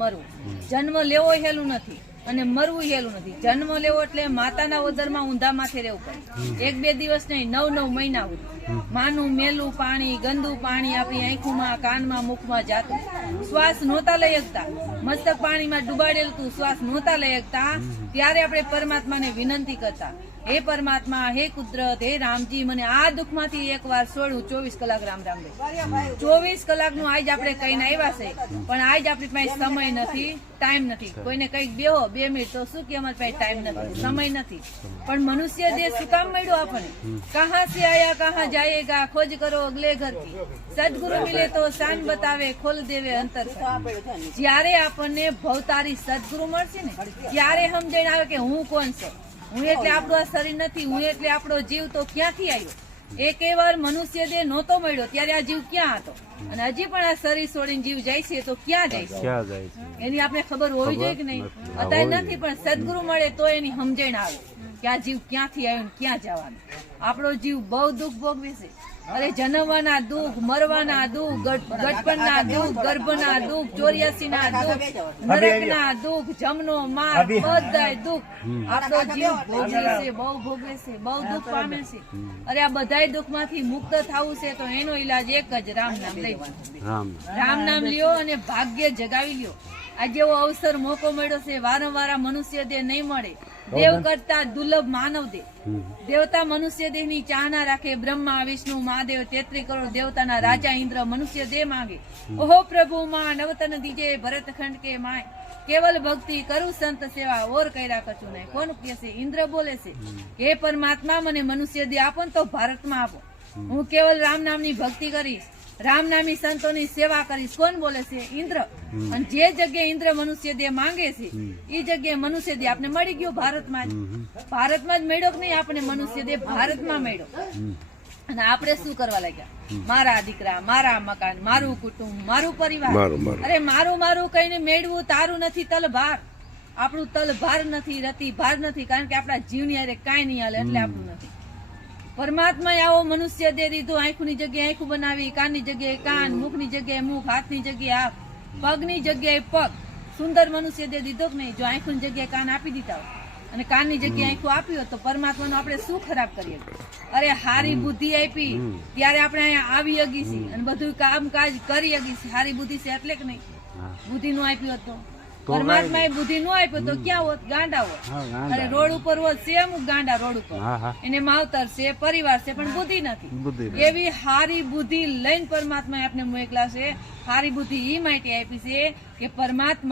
મરવું જન્મ લેવો હેલું નથી અને મરવું હેલું નથી. જન્મ લેવો એટલે માતાના ઉદરમાં ઊંધા માથે રહેવું પડે. 1-2 દિવસ નહીં, 9-9 મહિના સુધી માનું મેલું પાણી, ગંદુ પાણી આપણી આંખોમાં, કાનમાં, મુખમાં જાતું. શ્વાસ નહોતા લઈ શકતા, મસ્તક પાણીમાં ડુબાડેલું તું, શ્વાસ નહોતા લઈ શકતા. ત્યારે આપણે પરમાત્માને વિનંતી કરતા, હે પરમાત્મા, હે કુદરત, હે રામજી, મને આ દુઃખમાંથી એકવાર છોડું. 24 કલાક રામ રામ રે. 24 કલાકનું આજ આપણે કહીને આવ્યા છે, પણ આજ આપણી પાસે સમય નથી, ટાઈમ નથી. કોઈને કઈક બેહો 2 મિનિટ તો શું કે અમારી પાસે ટાઈમ નથી, સમય નથી. પણ મનુષ્ય દેહ શું કામ મળ્યો આપણને? કહા સે આયા કહા જાયેગા, ખોજ કરો અગલે ઘર કી. સદગુરુ મિલે તો શાન બતાવે, ખોલ દેવે અંતર. જયારે આપણને ભવતારી સદગુરુ મળશે ને, ત્યારે સમજણ આવે કે હું કોણ છું. હું એટલે આપણું આ શરીર નથી, હું એટલે આપણો જીવ તો ક્યાંથી આવ્યો. એક વાર મનુષ્ય દેહ નહોતો મળ્યો ત્યારે આ જીવ ક્યાં હતો, અને હજી પણ આ શરીર છોડીને જીવ જાય છે તો ક્યાં જાય છે એની આપણે ખબર હોવી જોઈએ કે નહીં? અત્યારે નથી, પણ સદગુરુ મળે તો એની સમજણ આવે કે આ જીવ ક્યાંથી આવ્યો ને ક્યાં જવાનું. આપણો જીવ બહુ દુઃખ ભોગવે છે. અરે જન્મવાના દુઃખ, મરવાના દુઃખ, ગટપણના દુઃખ, ગર્ભના દુઃખ, 84 ના દુઃખ, નરકના દુઃખ, જમનો માર, બધાય દુઃખ આપણો જીવ ભોગવે છે, બહુ ભોગવે છે, બહુ દુઃખ પામે છે. અરે આ બધાય દુઃખમાંથી મુક્ત થવું છે તો એનો ઈલાજ એક જ, રામ નામ લેવાનું. રામ નામ લ્યો અને ભાગ્ય જગાવી લ્યો. આ જેવો અવસર મોકો મળ્યો છે, વારંવાર મનુષ્ય દેહ નહીં મળે. દેવ કરતા દુર્લભ માનવ દેહ. દેવતા મનુષ્ય દેહ ની ચાહના રાખે. બ્રહ્મા, વિષ્ણુ, મહાદેવ, 33 કરોડ દેવતાના રાજા ઇન્દ્ર મનુષ્ય દેહ માંગે. ઓહો પ્રભુ માં નવતન દીજે ભરતખંડ કે માય. કેવલ ભક્તિ કરું સંત સેવા, ઓર કર્યા કચું નહીં. કોણ કહે છે? ઇન્દ્ર બોલે છે કે પરમાત્મા મને મનુષ્ય દેહ આપો ને તો ભારતમાં આપો. હું કેવલ રામ નામની ભક્તિ કરીશ, રામ નામી સંતોની સેવા કરીશ. કોણ બોલે છે? ઇન્દ્ર. અને જે જગ્યાએ ઇન્દ્ર મનુષ્ય દેહ માંગે છે એ જગ્યાએ મનુષ્ય દેહ આપણે મળી ગયો ભારતમાં જ. ભારતમાં જ મળ્યો કે નહીં? આપણે મનુષ્ય દેહ ભારતમાં મળ્યો. અને આપણે શું કરવા લાગ્યા? મારા દીકરા, મારા મકાન, મારું કુટુંબ, મારું પરિવાર. અરે મારું મારું કહીને મેળવું તારું નથી તલભાર. આપણું તલભાર નથી, રતિ ભાર નથી, કારણ કે આપણા જીવની હારે કાંઈ નહીં હાલે એટલે આપણું નથી. પરમાત્માએ આવો મનુષ્ય દેહ દીધો. આંખની જગ્યાએ આંખું બનાવી, કાનની જગ્યાએ કાન, મુખની જગ્યાએ મુખ, હાથની જગ્યાએ હાથ, પગની જગ્યાએ પગ. સુંદર મનુષ્ય દેહ દીધો કે નહીં? જો આંખની જગ્યાએ કાન આપી દીધા હોય અને કાનની જગ્યાએ આંખું આપી હોત તો પરમાત્માનો આપણે શું ખરાબ કરીએ? અરે હારી બુદ્ધિ આપી ત્યારે આપણે અહીંયા આવી હગી છીએ અને બધું કામકાજ કરી હગી છીએ. હારી બુદ્ધિ છે એટલે કે નહીં? બુદ્ધિ નો આપી હોત તો પરમાત્માએ બુદ્ધિ નો આપ્યો તો ક્યાં હોત? ગાંડા હોત. અરે રોડ ઉપર હોત છે અમુક ગાંડા રોડ ઉપર, એને માવતર છે, પરિવાર છે, પણ બુદ્ધિ નથી. એવી હારી બુદ્ધિ લઈને પરમાત્માએ આપણે મોકલા છે. હારી બુદ્ધિ એ માટે આપી છે કે પરમાત્મા